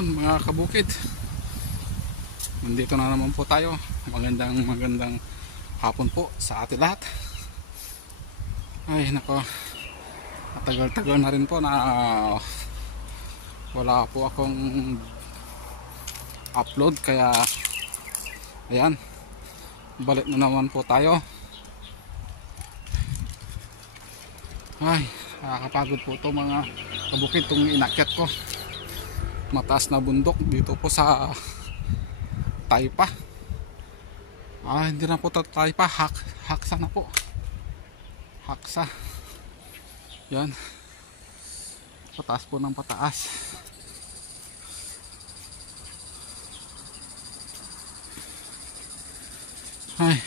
Yun mga kabukid, nandito na naman po tayo. Magandang hapon po sa atin lahat. Ay nako, matagal-tagal na rin po na wala po akong upload, kaya ayan, balik na naman po tayo. Ay, nakakapagod po ito mga kabukid, itong inakyat ko. Mataas na bundok dito po sa Taypa. Hindi na po Taypa, Haksa na po. Haksa. Yan. Pataas po ng pataas. Ay.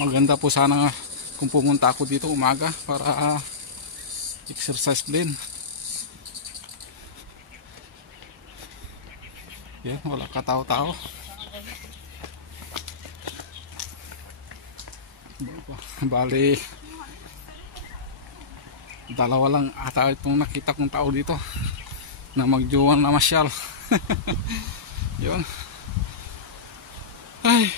Maganda po sana kung pumunta ako dito umaga para exercise din. Yan, wala katao-tao. Bali, dalawa lang ata itong nakita kong tao dito na magjuwan na masyal. Yun. Ay.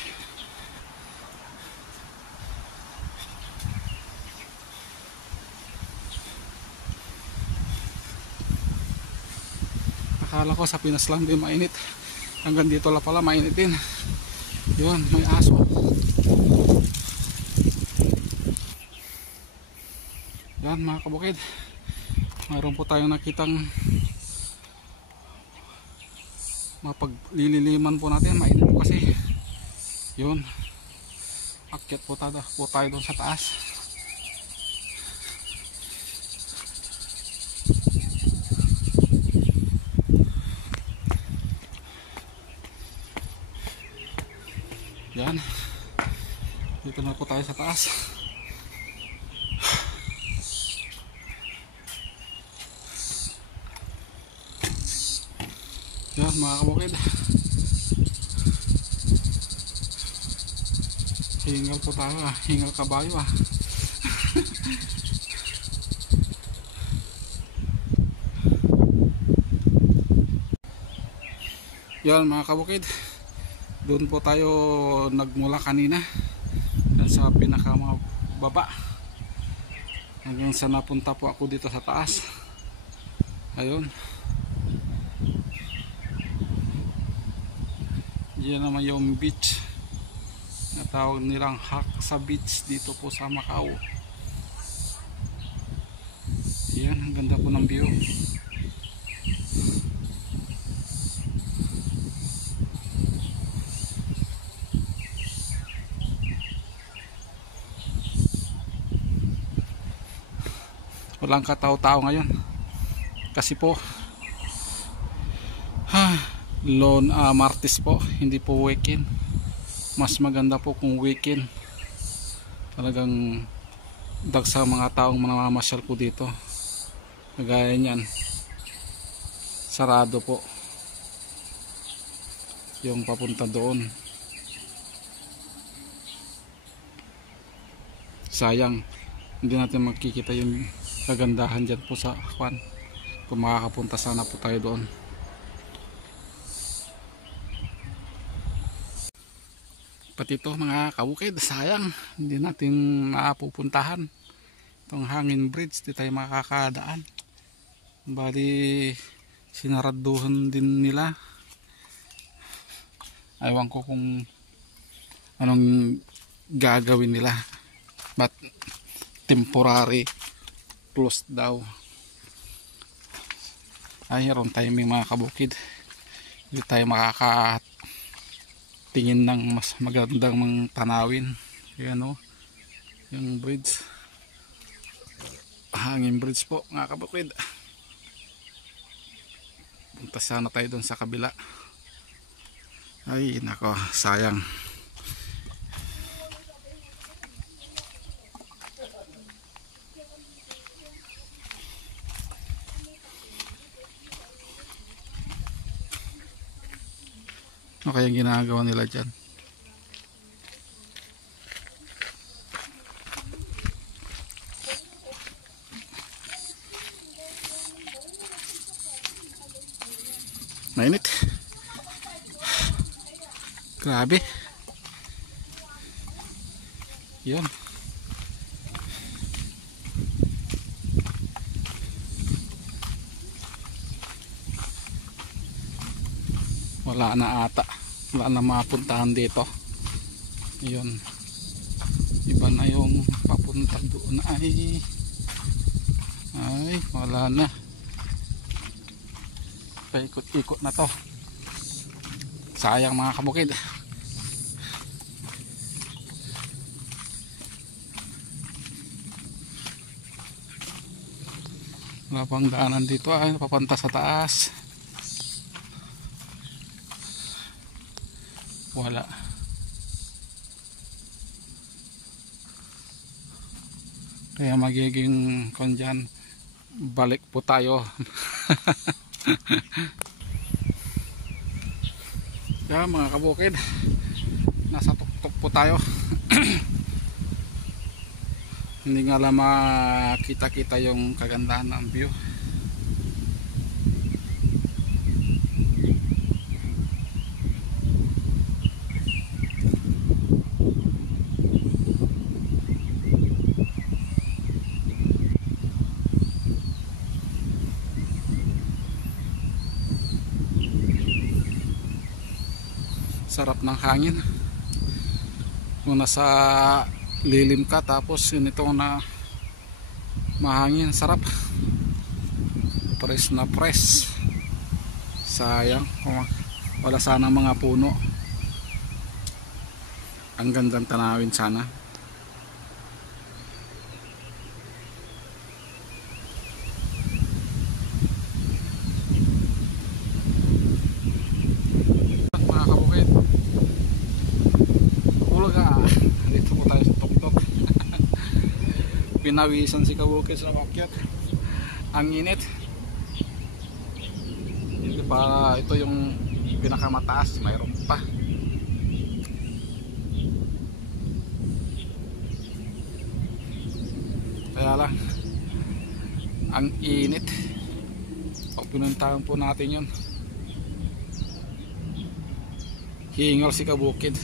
Akala ko sa Pinas lang din mainit, hanggang dito lang pala mainit din. Yun, may aso. Yan mga kabukid, mayroon po tayong nakitang mapaglililiman po natin. Mainit po kasi. Yun, akyat po tayo doon sa taas. Yan, dito na po tayo sa taas. Yan mga kabukid, hingal po tayo, hingal kabayo . Yan mga kabukid, doon po tayo nagmula kanina, dan sa pinaka mga baba hanggang sa napunta po ako dito sa taas. Ayun, yan naman yung beach na tawag nilang Haksa Beach dito po sa Macau. Yan, ang ganda po ng view. Walang katao-tao ngayon kasi po Martes po, hindi po weekend. Mas maganda po kung weekend. Talagang dagsa mga taong mamamasyal po dito. Kagaya niyan, sarado po yung papunta doon. Sayang hindi natin makikita yung kagandahan dyan po sa Kwan. Kung makakapunta sana po tayo doon. Pati ito mga kabukid, sayang hindi natin mapupuntahan itong hangin bridge, di tayo makakadaan. Bali sinaraduhan din nila. Ewan ko kung anong gagawin nila, but temporary closed daw. Ay, wrong timing mga kabukid, hindi tayo makakatingin ng mas magandang mga tanawin. Ayan o, yung bridge, hangin bridge po mga kabukid. Punta sana tayo doon sa kabila. Ay nako, sayang. Ano kayang ginagawa nila dyan? Mainit. Grabe. Yun. Wala na ata. Wala na mapuntahan dito. Yun. Iba na yung papunta doon ay wala na. Paikot-ikot na to. Sayang mga kabukid. Wala pang daanan dito ay papunta sa taas. Wala. Kaya magiging kondyan, balik po tayo. Kaya mga kabukid, nasa tuktok po tayo. Hindi nga lang makita-kita yung kagandahan ng view. Sarap ng hangin kung nasa lilim ka, tapos yun ito na mahangin, sarap, press na press. Sayang kung wala sana mga puno, ang gandang tanawin sana. Pinawisan si kabukid sa makyat. Ang init. Hindi pa ito yung pinakamataas, mayroon pa. Kaya lang ang init. Pag pinuntahan po natin yun, hihingal si kabukid.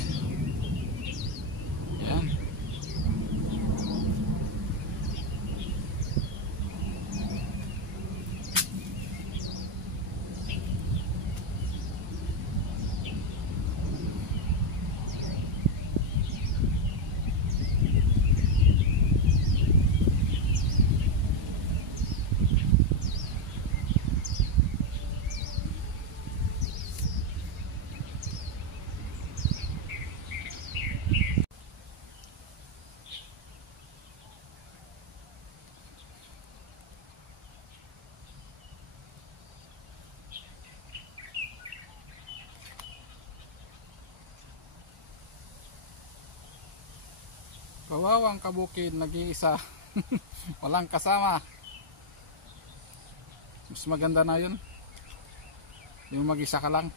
Yan. Kawawang kabukid, nag-iisa. Walang kasama. Mas maganda na yun, yung mag-isa ka lang,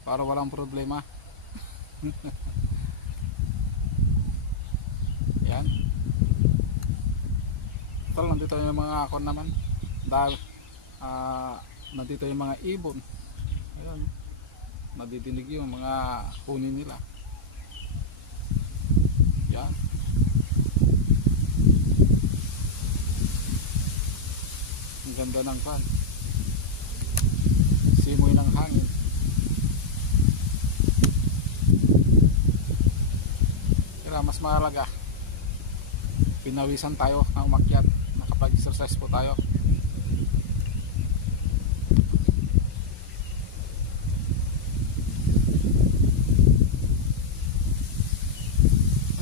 para walang problema. Yan. Tol, nandito yung mga akon naman. Dahil nandito yung mga ibon. Ayan. Nadidinig yung mga kunin nila. Yan. Ang ganda ng pan. Simoy ng hangin. Kaya mas mahalaga, pinawisan tayo ng umakyat, nakapag-exercise po tayo.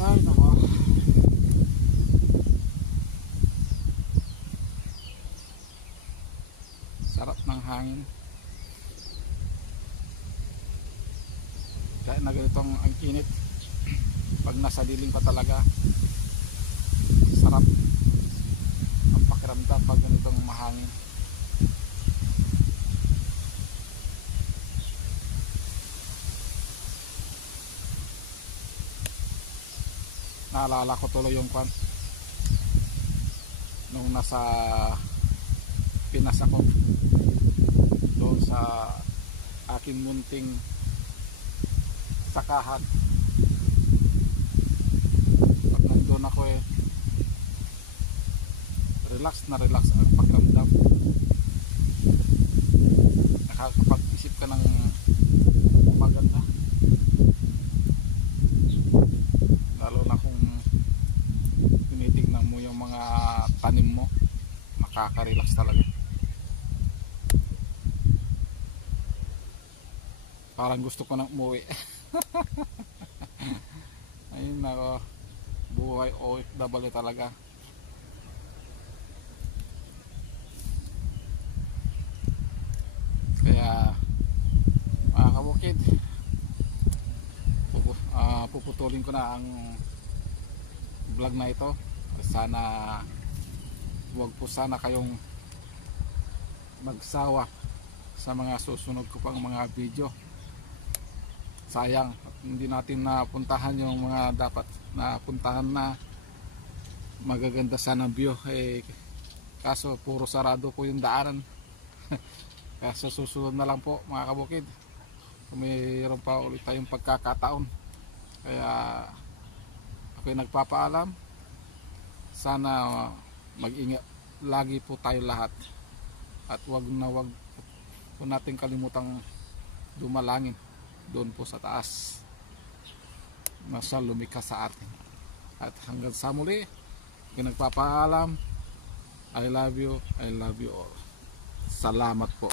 Ay nako, sarap ng hangin. Kaya na ganitong ang init, pag nasa dilim pa talaga, sarap ang pakiramdam pag ganitong mahangin. Naalala ko tuloy yung kwan nung nasa Pinas ako, doon sa aking munting sakahan. Pag nandun ako relax na relax ang pakiramdam. Nakakapag-isip ka ng maganda, lalo na kung tinitignan mo yung mga tanim mo. Nakaka-relax talaga. Parang gusto ko nang umuwi. Ayun nako, buhay OFW talaga. Kaya mga kabukid, puputulin ko na ang vlog na ito. Sana huwag po sana kayong magsawa sa mga susunod ko pang mga video. Sayang hindi natin napuntahan yung mga dapat napuntahan na magaganda sana ang view, kaso puro sarado po yung daanan. Kaya sa susunod na lang po mga kabukid, mayroon pa ulit tayong pagkakataon. Kaya ako'y nagpapaalam, sana mag-ingat lagi po tayo lahat, at wag po natin kalimutang dumalangin doon po sa taas na siya lumikha sa atin. At hanggang sa muli, ako'y nagpapaalam. I love you all. Salamat po.